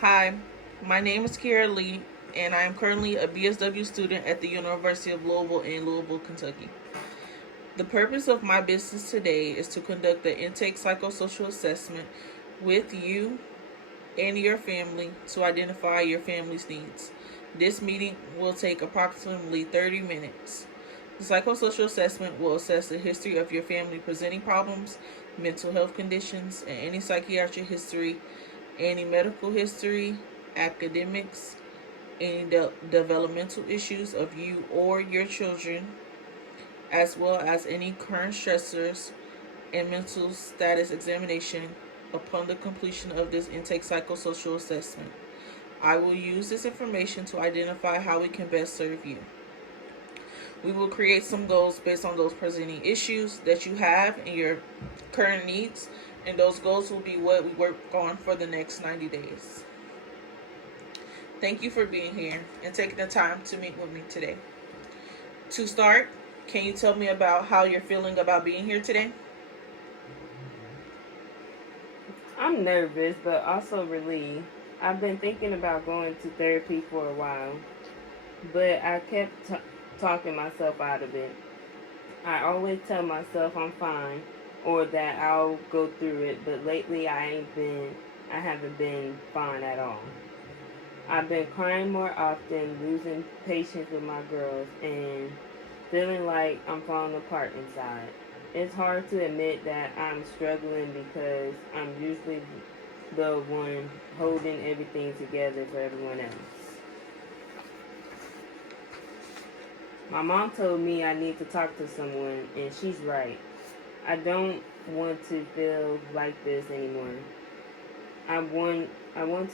Hi, my name is Kiera Lee, and I am currently a BSW student at the University of Louisville in Louisville, Kentucky. The purpose of my business today is to conduct the intake psychosocial assessment with you and your family to identify your family's needs. This meeting will take approximately 30 minutes. The psychosocial assessment will assess the history of your family presenting problems, mental health conditions, and any psychiatric history, any medical history, academics, any developmental issues of you or your children, as well as any current stressors and mental status examination upon the completion of this intake psychosocial assessment. I will use this information to identify how we can best serve you. We will create some goals based on those presenting issues that you have and your current needs, and those goals will be what we work on for the next 90 days. Thank you for being here and taking the time to meet with me today. To start, can you tell me about how you're feeling about being here today? I'm nervous, but also relieved. I've been thinking about going to therapy for a while, but I kept talking myself out of it. I always tell myself I'm fine or that I'll go through it, but lately I haven't been fine at all. I've been crying more often, losing patience with my girls, and feeling like I'm falling apart inside. It's hard to admit that I'm struggling because I'm usually the one holding everything together for everyone else. My mom told me I need to talk to someone, and she's right. I don't want to feel like this anymore. I want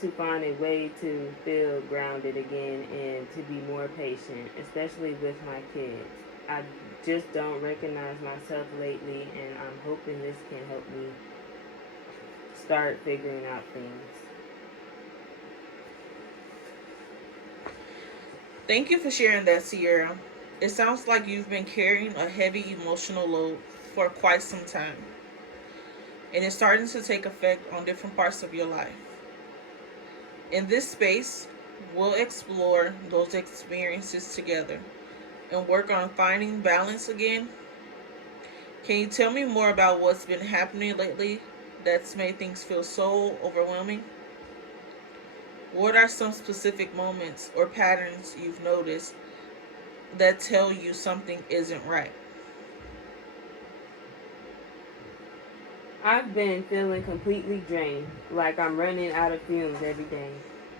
to find a way to feel grounded again and to be more patient, especially with my kids. I just don't recognize myself lately, and I'm hoping this can help me start figuring out things. Thank you for sharing that, Sierra. It sounds like you've been carrying a heavy emotional load for quite some time, and it's starting to take effect on different parts of your life. In this space, we'll explore those experiences together and work on finding balance again. Can you tell me more about what's been happening lately that's made things feel so overwhelming? What are some specific moments or patterns you've noticed that tell you something isn't right? I've been feeling completely drained, like I'm running out of fumes every day.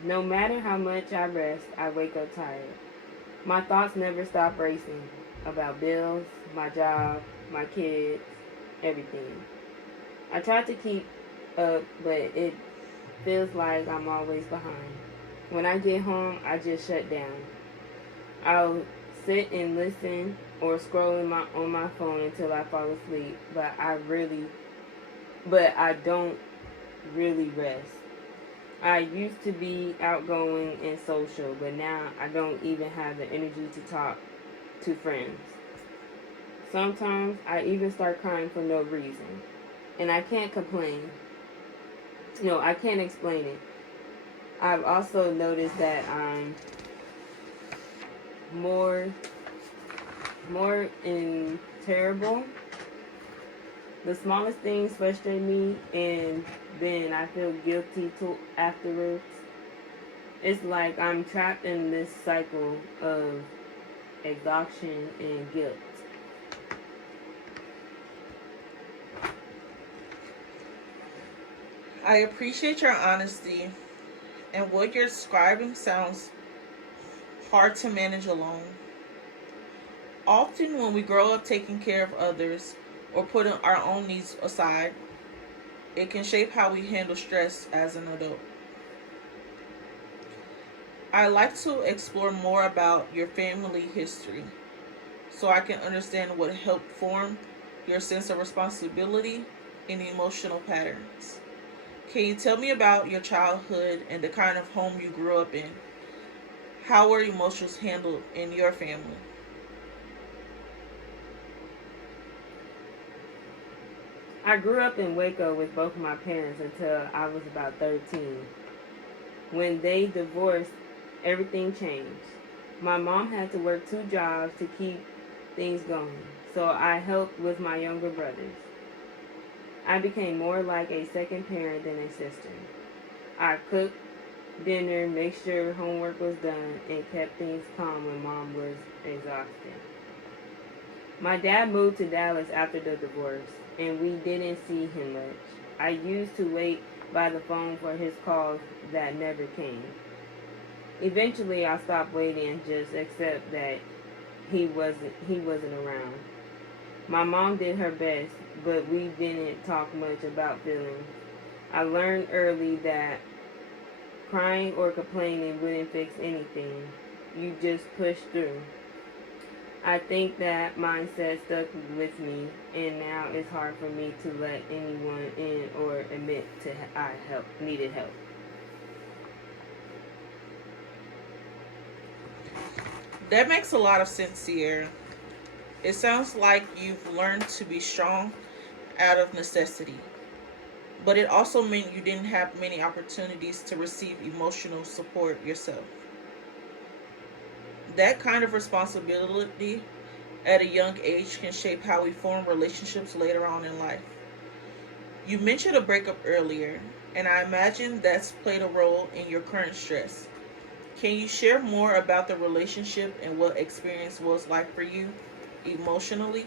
No matter how much I rest, I wake up tired. My thoughts never stop racing about bills, my job, my kids, everything. I try to keep up, but it feels like I'm always behind. When I get home, I just shut down. I'll sit and listen or scroll on my phone until I fall asleep, but I don't really rest. I used to be outgoing and social, but now I don't even have the energy to talk to friends. Sometimes I even start crying for no reason. And I can't complain. No, I can't explain it. I've also noticed that I'm more in terrible. The smallest things frustrate me and then I feel guilty to afterwards. It's like I'm trapped in this cycle of exhaustion and guilt. I appreciate your honesty, and what you're describing sounds hard to manage alone. Often, when we grow up taking care of others or putting our own needs aside, it can shape how we handle stress as an adult. I like to explore more about your family history so I can understand what helped form your sense of responsibility and emotional patterns. Can you tell me about your childhood and the kind of home you grew up in? How were emotions handled in your family? I grew up in Waco with both my parents until I was about 13. When they divorced, everything changed. My mom had to work two jobs to keep things going, so I helped with my younger brothers. I became more like a second parent than a sister. I cooked dinner, made sure homework was done, and kept things calm when mom was exhausted. My dad moved to Dallas after the divorce, and we didn't see him much. I used to wait by the phone for his calls that never came. Eventually, I stopped waiting and just accept that he wasn't around. My mom did her best, but we didn't talk much about feelings. I learned early that crying or complaining wouldn't fix anything. You just push through. I think that mindset stuck with me, and now it's hard for me to let anyone in or admit to needed help. That makes a lot of sense here. It sounds like you've learned to be strong out of necessity, but it also meant you didn't have many opportunities to receive emotional support yourself. That kind of responsibility at a young age can shape how we form relationships later on in life. You mentioned a breakup earlier, and I imagine that's played a role in your current stress. Can you share more about the relationship and what experience was like for you emotionally?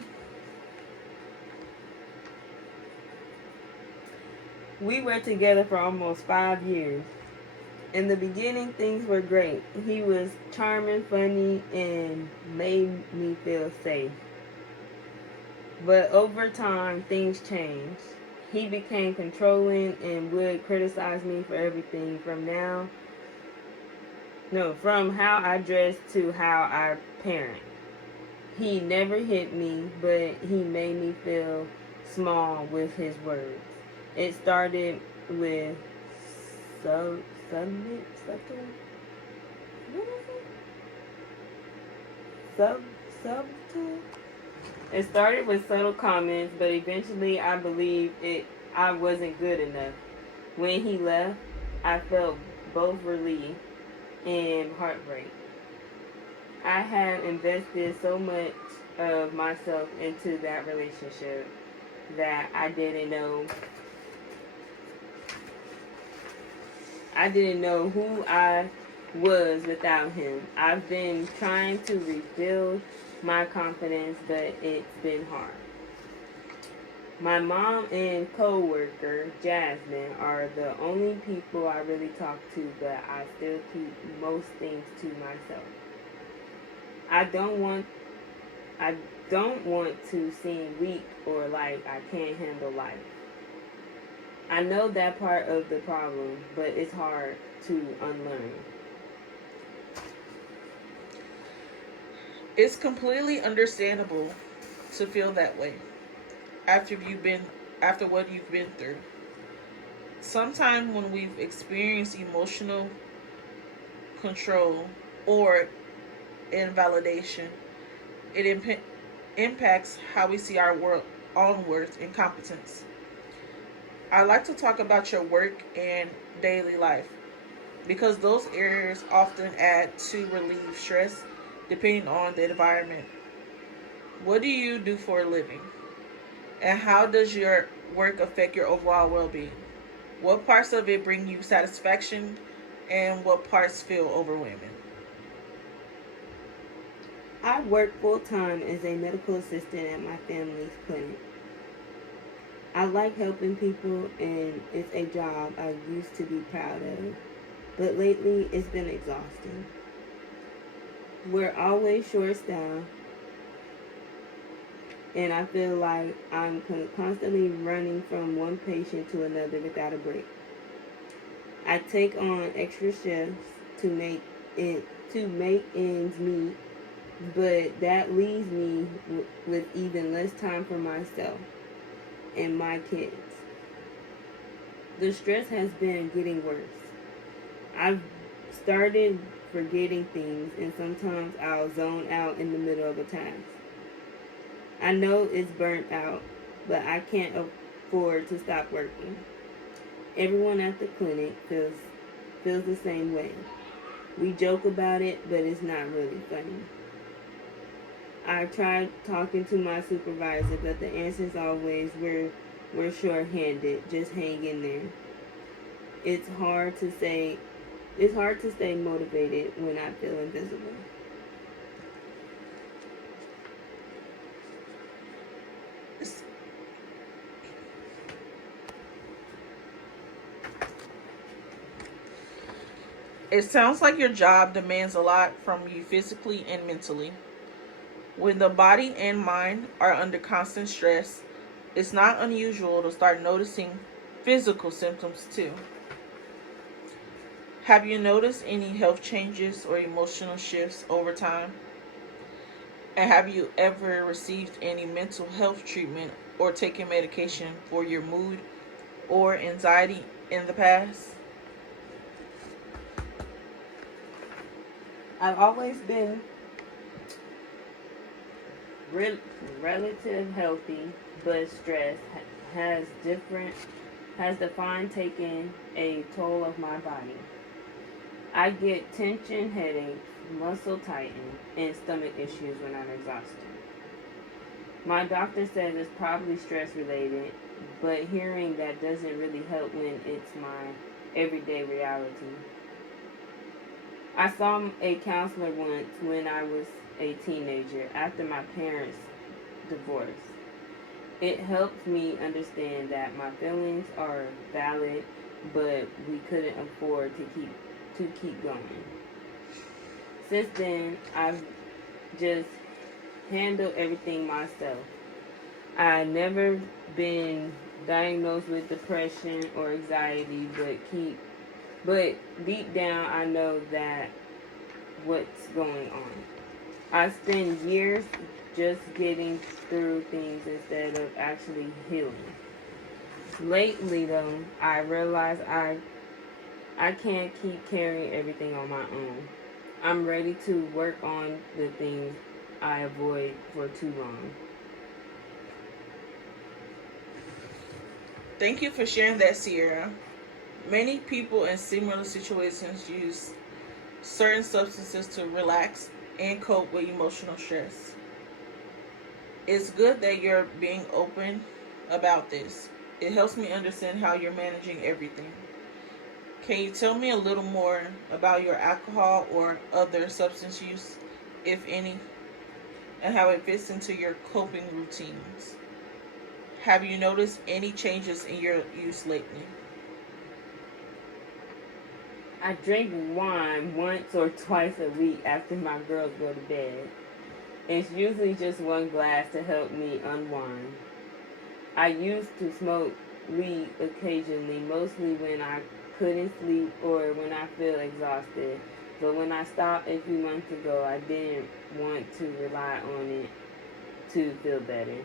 We were together for almost 5 years. In the beginning, things were great. He was charming, funny, and made me feel safe. But over time, things changed. He became controlling and would criticize me for everything from how I dress to how I parent. He never hit me, but he made me feel small with his words. It started with subtle, what is it? Subtle. It started with subtle comments, but eventually I believed I wasn't good enough. When he left, I felt both relief and heartbreak. I had invested so much of myself into that relationship that I didn't know who I was without him. I've been trying to rebuild my confidence, but it's been hard. My mom and coworker Jasmine are the only people I really talk to, but I still keep most things to myself. I don't want I don't want to seem weak or like I can't handle life. I know that part of the problem, but it's hard to unlearn. It's completely understandable to feel that way after you've been after what you've been through. Sometimes when we've experienced emotional control or invalidation, it impacts how we see our own worth and competence. I like to talk about your work and daily life because those areas often add to relieve stress depending on the environment. What do you do for a living? And how does your work affect your overall well being? What parts of it bring you satisfaction and what parts feel overwhelming? I work full time as a medical assistant at my family's clinic. I like helping people, and it's a job I used to be proud of. But lately, it's been exhausting. We're always short staffed, and I feel like I'm constantly running from one patient to another without a break. I take on extra shifts to it to make ends meet, but that leaves me with even less time for myself and my kids. The stress has been getting worse. I've started forgetting things, and sometimes I'll zone out in the middle of a task. I know it's burnt out, but I can't afford to stop working. Everyone at the clinic feels the same way. We joke about it, but it's not really funny. I tried talking to my supervisor, but the answer is always we're short-handed. Just hang in there. It's hard to say. It's hard to stay motivated when I feel invisible. It sounds like your job demands a lot from you physically and mentally. When the body and mind are under constant stress, it's not unusual to start noticing physical symptoms too. Have you noticed any health changes or emotional shifts over time? And have you ever received any mental health treatment or taken medication for your mood or anxiety in the past? I've always been re- relative healthy, but stress has defined taking a toll of my body. I get tension headaches, muscle tighten, and stomach issues when I'm exhausted. My doctor says it's probably stress related, but hearing that doesn't really help when it's my everyday reality. I saw a counselor once when I was a teenager after my parents' divorce. It helped me understand that my feelings are valid, but we couldn't afford to keep going. Since then, I've just handled everything myself. I've never been diagnosed with depression or anxiety, but deep down I know that what's going on. I spend years just getting through things instead of actually healing. Lately though, I realize I can't keep carrying everything on my own. I'm ready to work on the things I avoid for too long. Thank you for sharing that, Sierra. Many people in similar situations use certain substances to relax and cope with emotional stress. It's good that you're being open about this. It helps me understand how you're managing everything. Can you tell me a little more about your alcohol or other substance use, if any, and how it fits into your coping routines? Have you noticed any changes in your use lately? I drink wine once or twice a week after my girls go to bed. It's usually just one glass to help me unwind. I used to smoke weed occasionally, mostly when I couldn't sleep or when I feel exhausted. But when I stopped a few months ago, I didn't want to rely on it to feel better.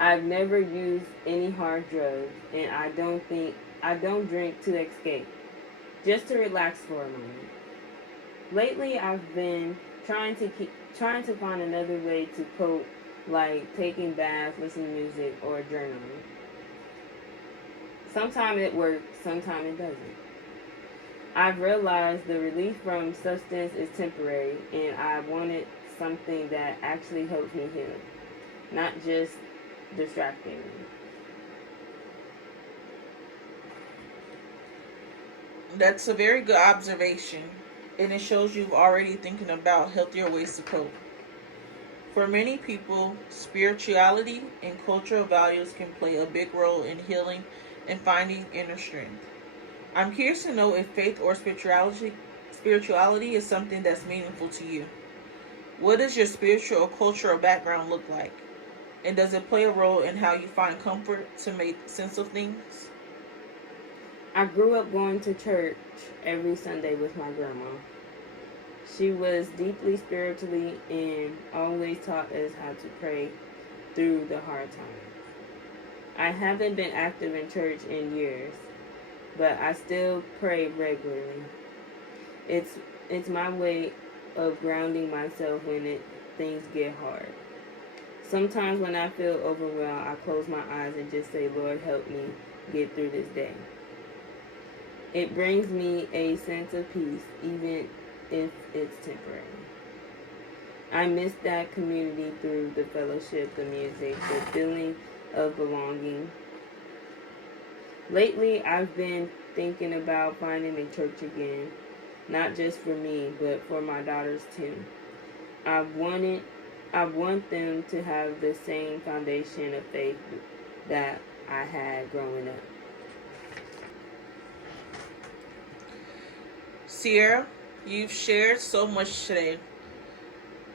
I've never used any hard drugs, and I don't drink to escape, just to relax for a moment. Lately, I've been trying to find another way to cope, like taking baths, listening to music, or journaling. Sometimes it works, sometimes it doesn't. I've realized the relief from substance is temporary, and I wanted something that actually helps me heal, not just distracting me. That's a very good observation, and it shows you've already thinking about healthier ways to cope. For many people, spirituality and cultural values can play a big role in healing and finding inner strength. I'm curious to know if faith or spirituality is something that's meaningful to you. What does your spiritual or cultural background look like? And does it play a role in how you find comfort to make sense of things? I grew up going to church every Sunday with my grandma. She was deeply spiritually and always taught us how to pray through the hard times. I haven't been active in church in years, but I still pray regularly. It's it's my way of grounding myself when things get hard. Sometimes when I feel overwhelmed, I close my eyes and just say, "Lord, help me get through this day." It brings me a sense of peace, even if it's temporary. I miss that community through the fellowship, the music, the feeling of belonging. Lately, I've been thinking about finding a church again, not just for me, but for my daughters too. I wanted, I want them to have the same foundation of faith that I had growing up. Sierra, you've shared so much today,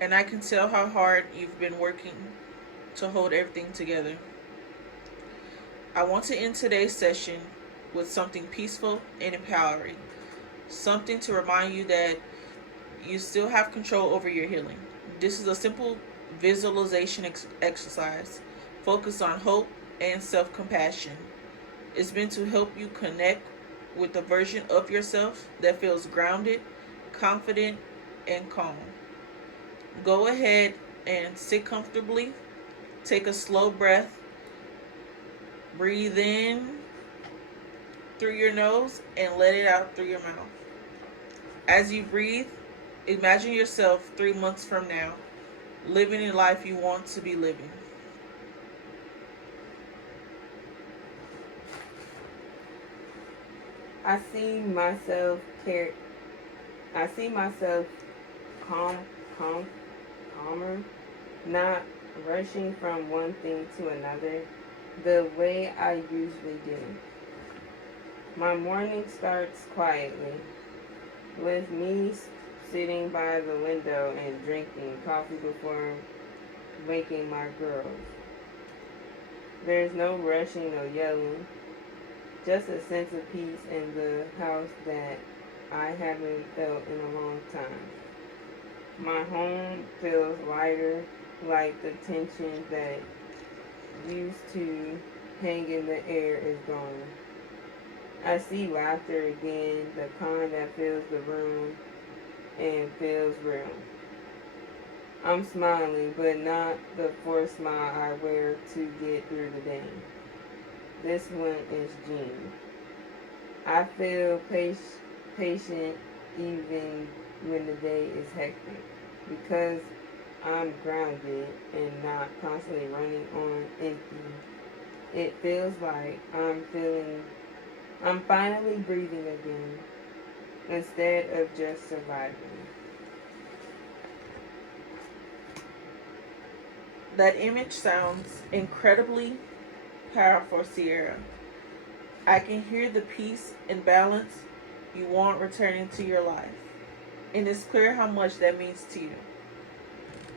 and I can tell how hard you've been working to hold everything together. I want to end today's session with something peaceful and empowering, something to remind you that you still have control over your healing. This is a simple visualization exercise focused on hope and self compassion. It's meant to help you connect with a version of yourself that feels grounded, confident, and calm. Go ahead and sit comfortably, take a slow breath, breathe in through your nose, and let it out through your mouth. As you breathe, imagine yourself 3 months from now, living the life you want to be living. I see myself care. I see myself calm, calm, calmer, not rushing from one thing to another the way I usually do. My morning starts quietly, with me sitting by the window and drinking coffee before waking my girls. There's no rushing or yelling, just a sense of peace in the house that I haven't felt in a long time. My home feels lighter, like the tension that used to hang in the air is gone. I see laughter again, the kind that fills the room and feels real. I'm smiling, but not the forced smile I wear to get through the day. This one is Jean. I feel patient even when the day is hectic because I'm grounded and not constantly running on empty. It feels like I'm finally breathing again instead of just surviving. That image sounds incredibly powerful, Sierra. I can hear the peace and balance you want returning to your life. And it's clear how much that means to you.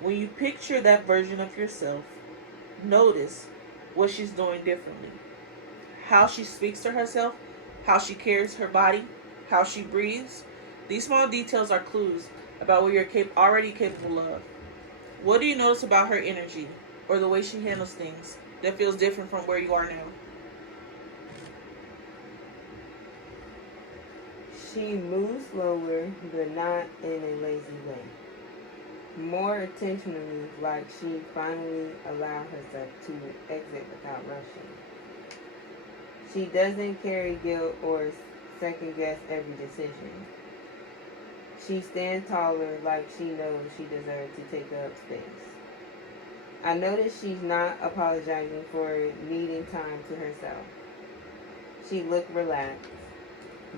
When you picture that version of yourself, notice what she's doing differently. How she speaks to herself, how she carries her body, how she breathes. These small details are clues about what you're already capable of. What do you notice about her energy or the way she handles things that feels different from where you are now? She moves slower, but not in a lazy way. More intentionally, like she finally allowed herself to exit without rushing. She doesn't carry guilt or second guess every decision. She stands taller like she knows she deserves to take up space. I notice she's not apologizing for needing time to herself. She looked relaxed,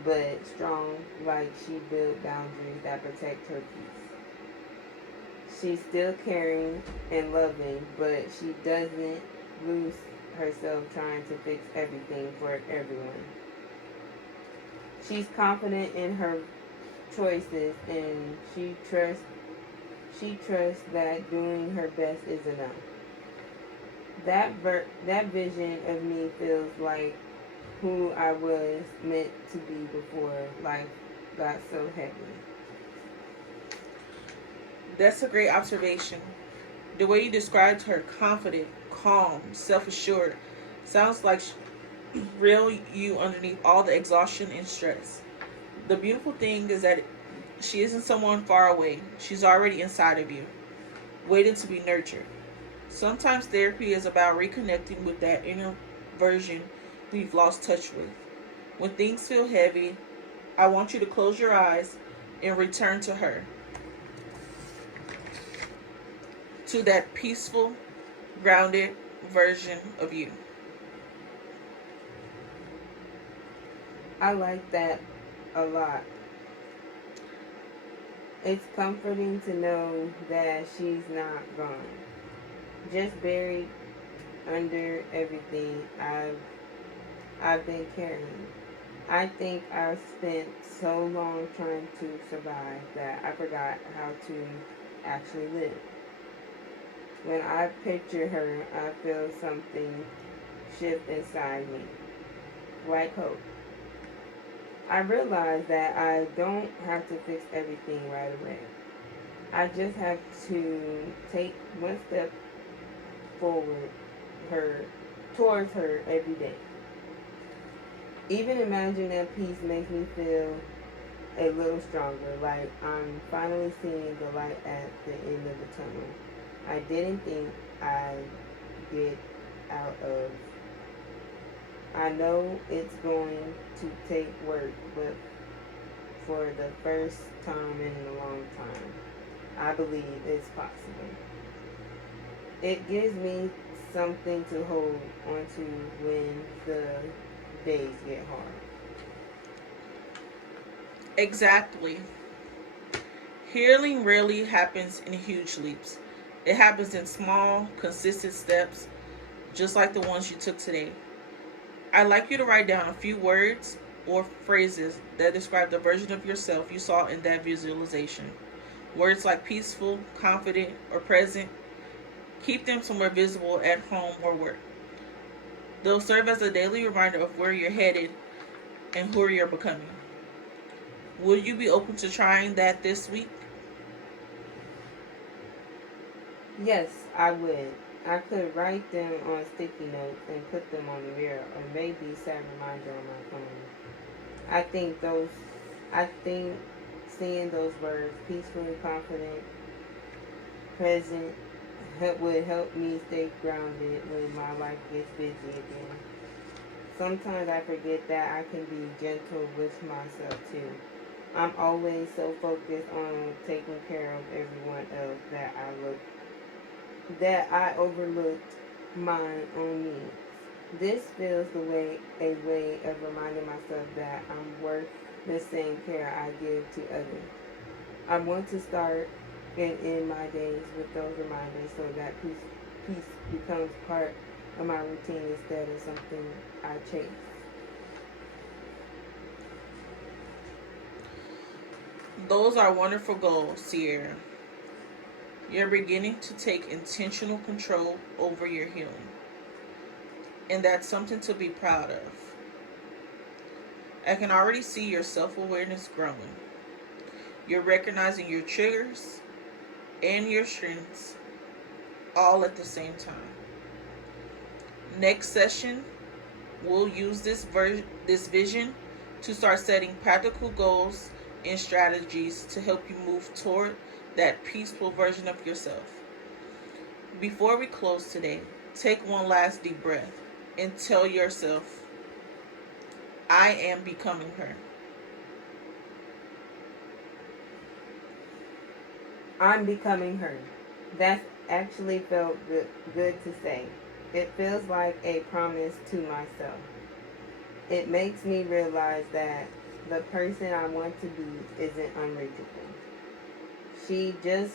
but strong, like she built boundaries that protect her peace. She's still caring and loving, but she doesn't lose herself trying to fix everything for everyone. She's confident in her choices and she trusts that doing her best is enough. That vision of me feels like who I was meant to be before life got so heavy. That's a great observation. The way you described her, confident, calm, self assured, sounds like real you underneath all the exhaustion and stress. The beautiful thing is that she isn't someone far away, she's already inside of you, waiting to be nurtured. Sometimes therapy is about reconnecting with that inner version we've lost touch with. When things feel heavy, I want you to close your eyes and return to her, to that peaceful, grounded version of you. I like that a lot. It's comforting to know that she's not gone, just buried under everything I've been carrying. I think I spent so long trying to survive that I forgot how to actually live. When I picture her, I feel something shift inside me, like hope. I realize that I don't have to fix everything right away. I just have to take one step forward her towards her every day. Even imagining that peace makes me feel a little stronger, like I'm finally seeing the light at the end of the tunnel. I didn't think I'd get out of. I know it's going to take work, but for the first time in a long time, I believe it's possible. It gives me something to hold onto when the days get hard. Exactly. Healing rarely happens in huge leaps. It happens in small, consistent steps, just like the ones you took today. I'd like you to write down a few words or phrases that describe the version of yourself you saw in that visualization. Words like peaceful, confident, or present. Keep them somewhere visible at home or work. They'll serve as a daily reminder of where you're headed and who you're becoming. Will you be open to trying that this week? Yes, I would. I could write them on sticky notes and put them on the mirror, or maybe set a reminder on my phone. I think those, I think seeing those words, peaceful and confident, present, would help me stay grounded when my life gets busy again. Sometimes I forget that I can be gentle with myself too. I'm always so focused on taking care of everyone else that I overlooked my own needs. This feels the way a way of reminding myself that I'm worth the same care I give to others. I want to start and end my days with those reminders so that peace becomes part of my routine instead of something I chase. Those are wonderful goals, Sierra. You're beginning to take intentional control over your healing, and that's something to be proud of. I can already see your self awareness growing. You're recognizing your triggers and your strengths all at the same time. Next session, we'll use this vision to start setting practical goals and strategies to help you move toward that peaceful version of yourself. Before we close today, take one last deep breath and tell yourself, I am becoming her. I'm becoming her. That actually felt good to say. It feels like a promise to myself. It makes me realize that the person I want to be isn't unreachable. She just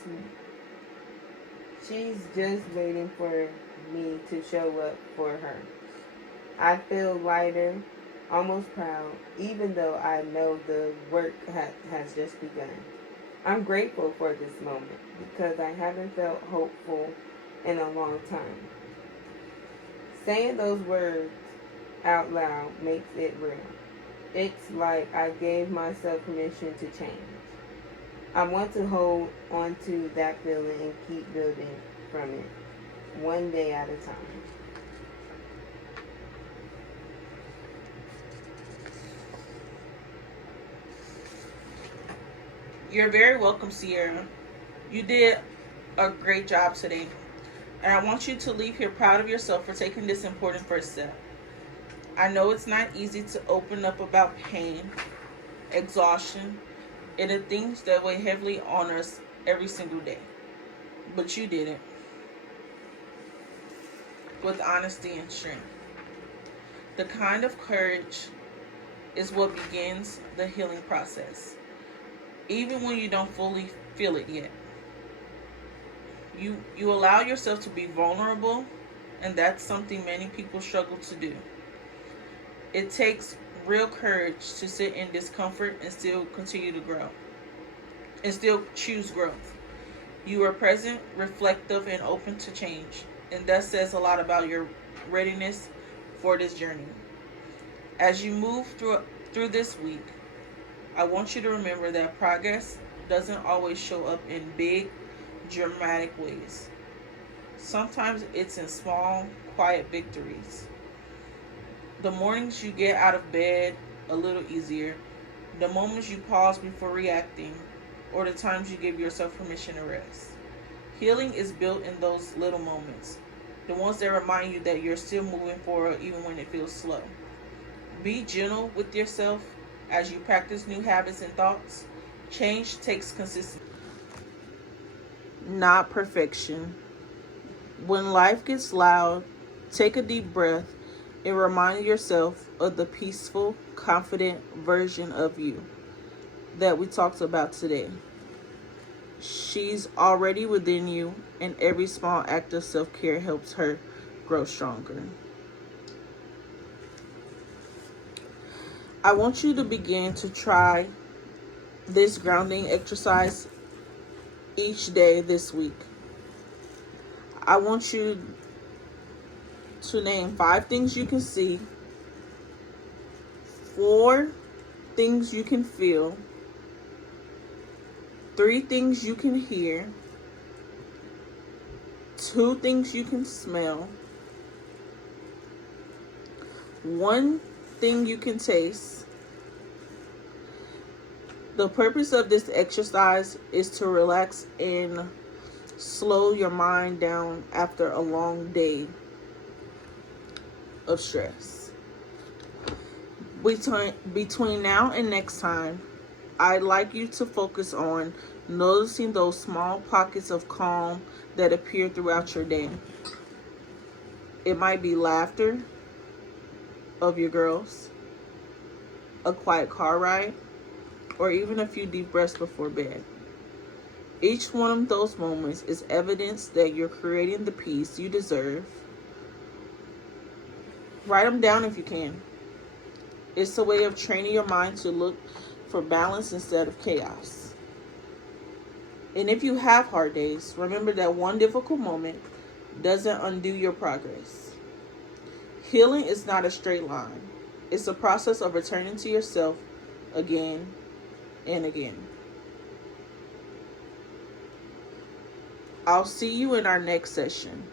she's just waiting for me to show up for her. I feel lighter, almost proud, even though I know the work has just begun. I'm grateful for this moment because I haven't felt hopeful in a long time. Saying those words out loud makes it real. It's like I gave myself permission to change. I want to hold on to that feeling and keep building from it, one day at a time. You're very welcome, Sierra. You did a great job today. And I want you to leave here proud of yourself for taking this important first step. I know it's not easy to open up about pain, exhaustion, and the things that weigh heavily on us every single day. But you did it with honesty and strength. The kind of courage is what begins the healing process. Even when you don't fully feel it yet. You allow yourself to be vulnerable, and that's something many people struggle to do. It takes real courage to sit in discomfort and still continue to grow. And still choose growth. You are present, reflective, and open to change. And that says a lot about your readiness for this journey. As you move through this week, I want you to remember that progress doesn't always show up in big, dramatic ways. Sometimes it's in small, quiet victories. The mornings you get out of bed a little easier, the moments you pause before reacting, or the times you give yourself permission to rest. Healing is built in those little moments, the ones that remind you that you're still moving forward even when it feels slow. Be gentle with yourself as you practice new habits and thoughts. Change takes consistency, not perfection. When life gets loud, take a deep breath and remind yourself of the peaceful, confident version of you that we talked about today. She's already within you, and every small act of self-care helps her grow stronger. I want you to begin to try this grounding exercise each day this week. I want you to name 5 things you can see, 4 things you can feel, 3 things you can hear, 2 things you can smell, 1 thing you can taste. The purpose of this exercise is to relax and slow your mind down after a long day of stress. Between now and next time, I'd like you to focus on noticing those small pockets of calm that appear throughout your day. It might be laughter of your girls, a quiet car ride, or even a few deep breaths before bed. Each one of those moments is evidence that you're creating the peace you deserve. Write them down if you can. It's a way of training your mind to look for balance instead of chaos. And if you have hard days, remember that one difficult moment doesn't undo your progress. Healing is not a straight line. It's a process of returning to yourself again and again. I'll see you in our next session,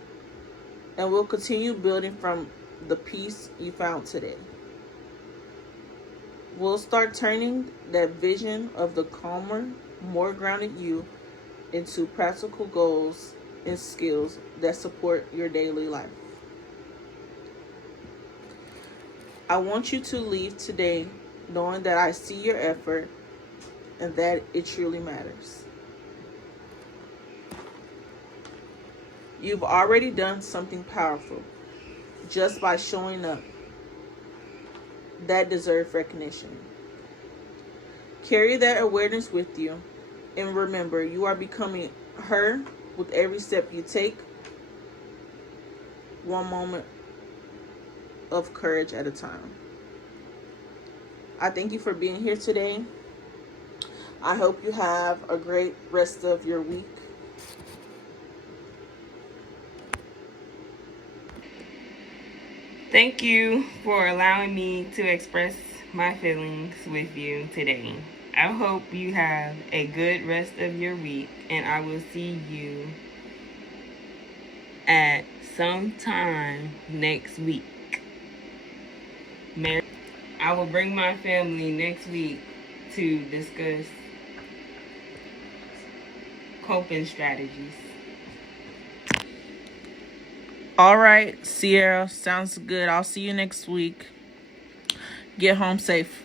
and we'll continue building from the peace you found today. We'll start turning that vision of the calmer, more grounded you into practical goals and skills that support your daily life. I want you to leave today knowing that I see your effort and that it truly matters. You've already done something powerful just by showing up. That deserves recognition. Carry that awareness with you, and remember, you are becoming her with every step you take, one moment of courage at a time. I thank you for being here today. I hope you have a great rest of your week. Thank you for allowing me to express my feelings with you today. I hope you have a good rest of your week, and I will see you at some time next week. I will bring my family next week to discuss coping strategies. All right, Sierra, sounds good. I'll see you next week. Get home safe.